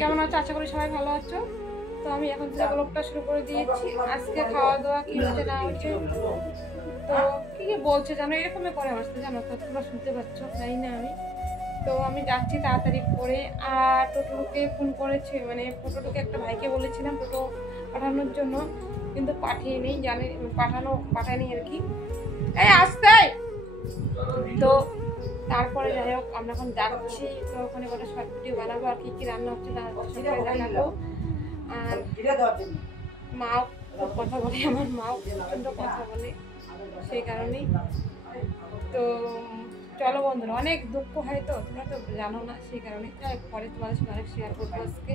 কেমন আছো? আশা করি সবাই ভালো আছো। তো আমি এখন থেকে ব্লগটা শুরু করে দিয়েছি। আজকে খাওয়া দাওয়া কি হচ্ছে না হচ্ছে, তো কি কি বলছে জানো, এরকমই করে আসতে জানো তো, তোমরা শুনতে পাচ্ছ জানি না আমি। তো আমি যাচ্ছি তাড়াতাড়ি করে। আর টোটোকে ফোন করেছে, মানে টোটোকে একটা ভাইকে বলেছিলাম টোটো পাঠানোর জন্য, কিন্তু পাঠিয়ে নেই, পাঠায়নি আর কি। এই আসতে। তো তারপরে যাই হোক আমরা এখন যাচ্ছি, তো ওখানে কটা শর্ট ভিডিও বানাবো আর কি রান্না হচ্ছে জানাবো। আর মাও কথা বলে, আমার মাও প্রচন্ড কথা বলে, সেই কারণেই। তো চলো বন্ধুরা, অনেক দুঃখ হয় তো, তোমরা তো জানো না, সেই কারণে পরে তোমাদের সাথে অনেক শেয়ার করবো আজকে।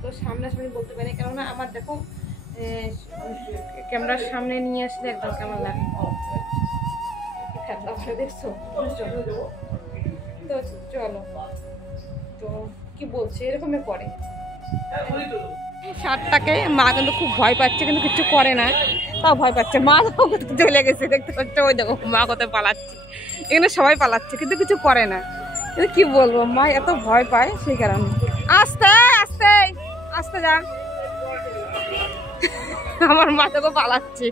তো সামনাসামনি বলতে পারি, কেননা আমার দেখো ক্যামেরার সামনে নিয়ে আসলে একদম কেমন লাগে, দেখছো। তো চলো, তো কি বলছে এরকমই করে। ষাটটাকে মা কিন্তু খুব ভয় পাচ্ছে, কিন্তু কিছু করে না, তাও ভয় পাচ্ছে। মা চলে গেছে, দেখতে পাচ্ছ, ওই দেখো মা কোথায় পালাচ্ছে। এখানে সবাই পালাচ্ছে কিন্তু কিছু করে না, কিন্তু কি বলবো, মা এত ভয় পায় সেই কারণে। আস্তে আস্তে আস্তে যা, আমার মা তো পালাচ্ছে,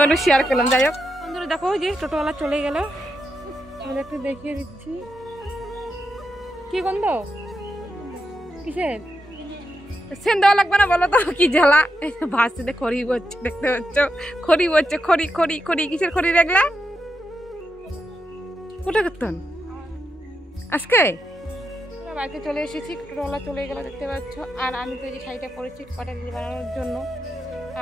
একটু শেয়ার করলাম। যাই হোক বন্ধুরা, দেখো যে টোটোওয়ালা চলে গেল, একটু দেখিয়ে দিচ্ছি। কি গন্ধ, কিসের সেন দেওয়া লাগবে না বলো তো, কি জ্বালা। ভাসতে খড়ি বচ্ছে, দেখতে পাচ্ছ, খড়ি বচ্ছে, খড়ি খড়ি খড়ি, কিসের খড়ি দেখলা? কোটা করতেন আজকে বাড়িতে চলে এসেছি, টোটোওয়ালা চলে গেল দেখতে পাচ্ছ। আর আমি তো এই যে শাড়িটা পরেছি কটা রিল বানানোর জন্য,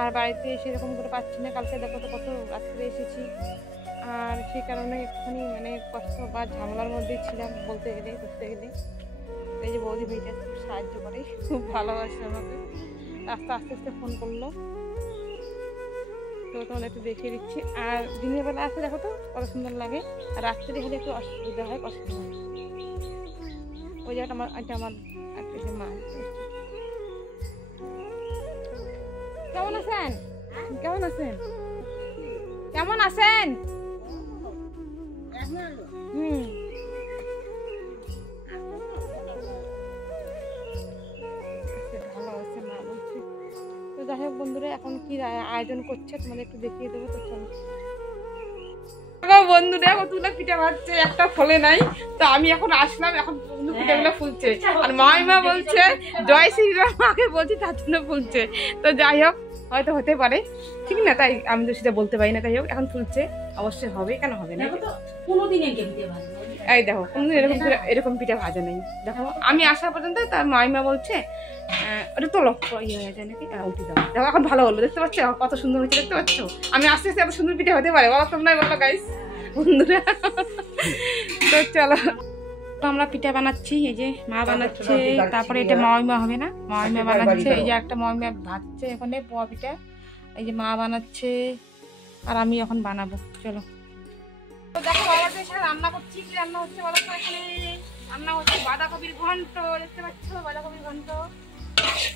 আর বাড়িতে এসে এরকম করে পাচ্ছি না। কালকে দেখো তো কত রাত্রে এসেছি, আর সেই কারণে একটুখানি মানে কষ্ট বা ঝামেলার মধ্যেই ছিলাম বলতে গেলে, করতে গেলে। এই যে বৌদি ভাইটা খুব সাহায্য করে, খুব ভালোবাসে আমাকে, আস্তে আস্তে আস্তে ফোন করলো। তো তোমাদের একটু দেখিয়ে দিচ্ছি। আর দিনের বেলা আসতে দেখো তো কত সুন্দর লাগে, আর রাত্রে হলে একটু অসুবিধা হয়, কষ্ট হয়। ওই জায়গাটা আমার, এটা আমার মা। কেমন আছেন? কেমন আছেন? কেমন আছেন? ভালো আছে মা বলছে। তো যাই হোক বন্ধুরা, এখন কি আয়োজন করছে তোমাদের একটু দেখিয়ে দেবো। তো চলো বন্ধুরা, কতগুলো পিঠা ভাজছে, একটা ফলে নাই। তো আমি এখন আসলাম, এখন পিঠাগুলো ফুলছে, আর মাইমা বলছে জয় শ্রীরাম, মাকে বলছি তার জন্য ফুলছে। তো যাই হোক, হয়তো হতে পারে, ঠিক না, তাই আমি তো সেটা বলতে পারি না। যাই হোক এখন ফুলছে, অবশ্যই হবে, কেন হবে না। এই দেখো কোনদিন এরকম পিঠা ভাজা নেই। দেখো আমি আসা পর্যন্ত তার মাইমা বলছে ওটা তো লক্ষ্য ইয়ে হয়ে যায় নাকি, উঠে দাও। দেখো এখন ভালো হলো, দেখতে পাচ্ছ কত সুন্দর হয়েছে, দেখতে পাচ্ছ। আমি আস্তে আস্তে এত সুন্দর পিঠা হতে পারে, বলো তোমরা, বলো গাইস বন্ধুরা। তো চলো, তো আমরা পিঠা বানাচ্ছি, এই যে মা বানাচ্ছে, তারপরে এটা মাইমা হবে না, মাইমা বানাচ্ছে। এই যে একটা মাইমা ভাজছে এখানে পোয়া পিঠা, এই যে মা বানাচ্ছে, আর আমি এখন বানাবো। চলো, তো দেখো বাবার এসে রান্না করছি। কি রান্না হচ্ছে বলো তো? এখানে রান্না হচ্ছে বাঁধাকপির ঘন্ট, দেখতে পাচ্ছ বাঁধাকপির ঘন্ট।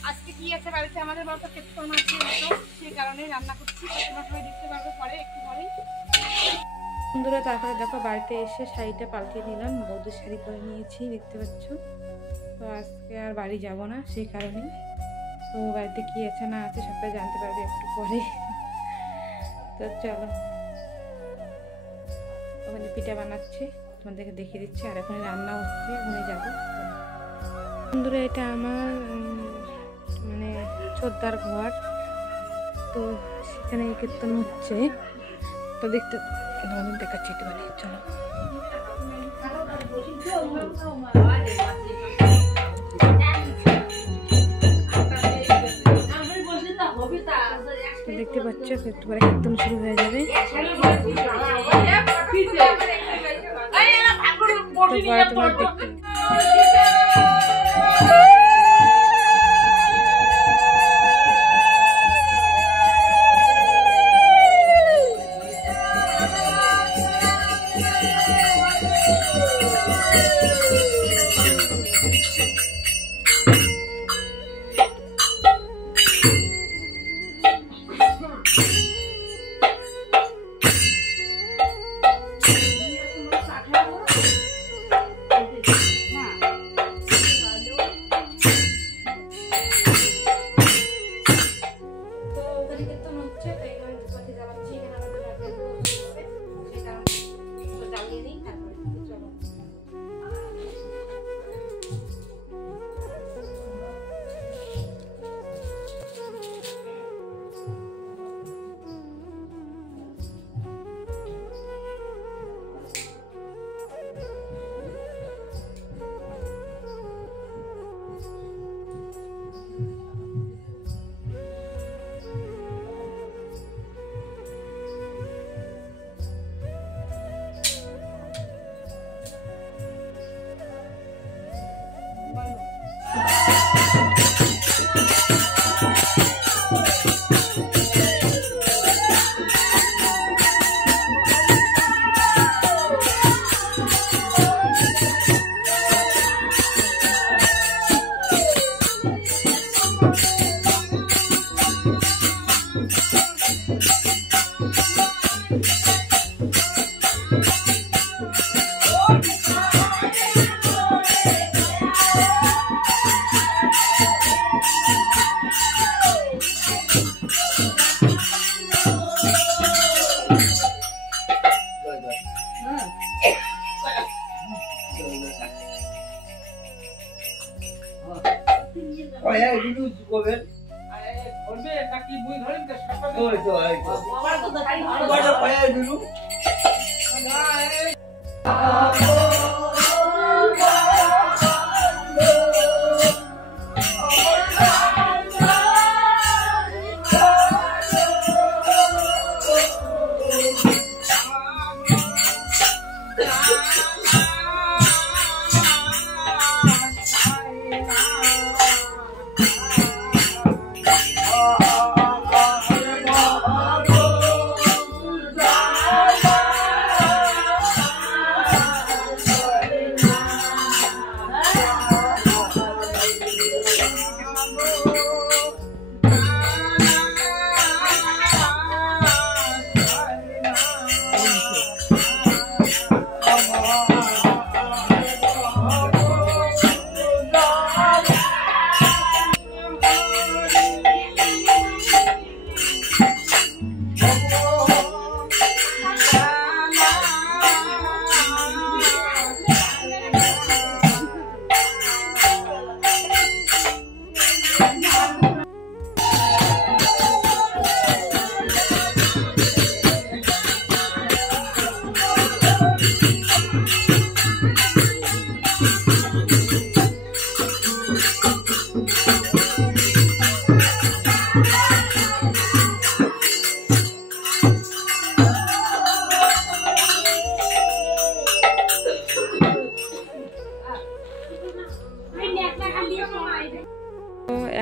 আজকে কি আছে বাড়িতে আমাদের, বলতো কেতন আছে, সেই কারণে রান্না করছি। তোমরা সবাই দেখতে পারবে পরে, একটু পরেই। বন্ধুরা তারপরে দেখো বাড়িতে এসে শাড়িটা পাল্টে নিলাম, বৌদির শাড়ি পরে নিয়েছি, দেখতে পাচ্ছ। তো আজকে আর বাড়ি যাব না, সেই কারণে। তো বাড়িতে কি আছে না আছে সবটাই জানতে পারবে একটু পরে। তো চলো, ওখানে পিঠা বানাচ্ছে, তোমাদেরকে দেখিয়ে দিচ্ছি। আর এখানে রান্না হচ্ছে, ওখানে যাবো। বন্ধুরা এটা আমার মানে ছোটদার ঘর, তো সেখানে কীর্তন হচ্ছে, তো দেখতে দেখাচ্ছি একটু মানে। চলো, দেখতে পাচ্ছ একটু পরে কীর্তন শুরু হয়ে যাবে। তোমার দেখতে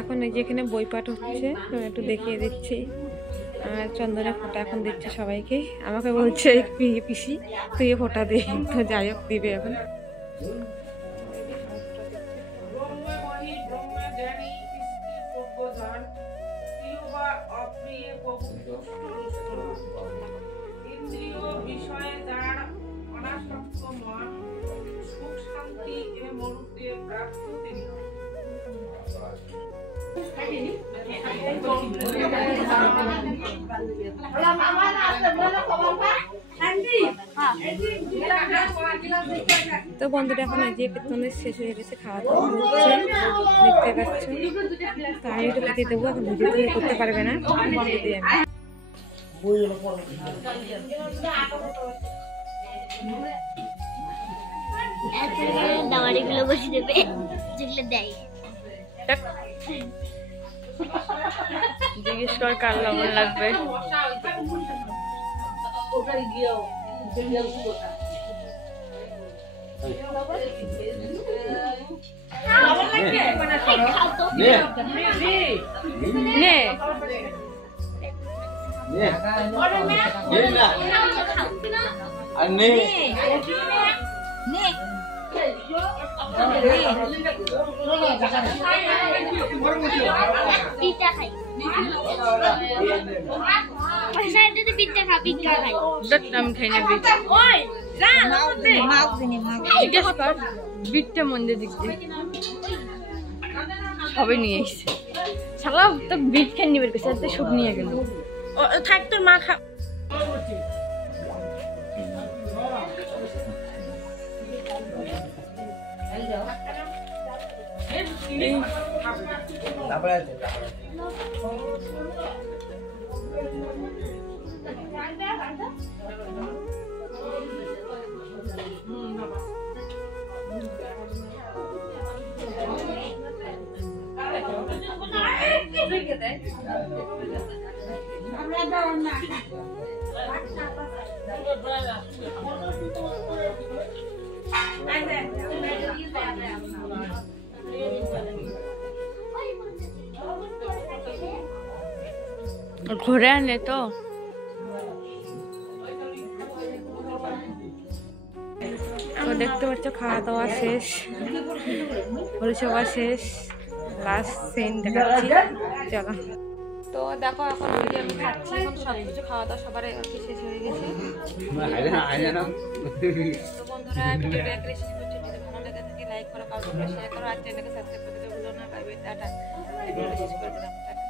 এখন এই যে এখানে বই পাঠ হচ্ছে, একটু দেখিয়ে দিচ্ছি। চন্দনের ফোঁটা এখন দিচ্ছে সবাইকে। আমাকে বলছে পিসি তুই ফোঁটা দে, তো যাই হোক দিবে এখন। তো বন্ধুরা এখন এই যে কীর্তনের শেষ হয়ে গেছে, খাওয়া দাওয়া হচ্ছে দেখতে পাচ্ছ। তো আমি একটু খেতে দেবো, এখন ভিডিও করতে পারবে না, দিয়ে আমি দাওয়ারিগুলো বসে দেবে যেগুলো দেয়। জিজ্ঞেস কর কার লবণ লাগবে। পিঠা খাই, পিঠা খা, পিঠা খাই। আমি খাই না বিট। বিটটা মন্দির দিক দিয়ে সবাই নিয়ে এসছে। সালা তো বিট খেয়ে নিবে, সব নিয়ে গেল। থাক তোর মা খা। ঘুরে আনে তো দেখতে পাচ্ছ, খাওয়া দাওয়া শেষ, পরিষেবা শেষ, লাস্ট সিন দেখাচ্ছি। চলো তো দেখো, এখন ভিডিও আমি খাচ্ছি, এখন সবকিছু খাওয়া দাওয়া সবার আর কি শেষ হয়ে গেছে। তো বন্ধুরা ভিডিওটা এখানে শেষ করছি। যদি ভালো লেগে থাকে লাইক করো, কমেন্ট করো, শেয়ার করো, আর চ্যানেলকে সাবস্ক্রাইব করতে ভুলো না। Bye bye, tata. ভিডিওটা শেষ করে দিলাম, টাটা।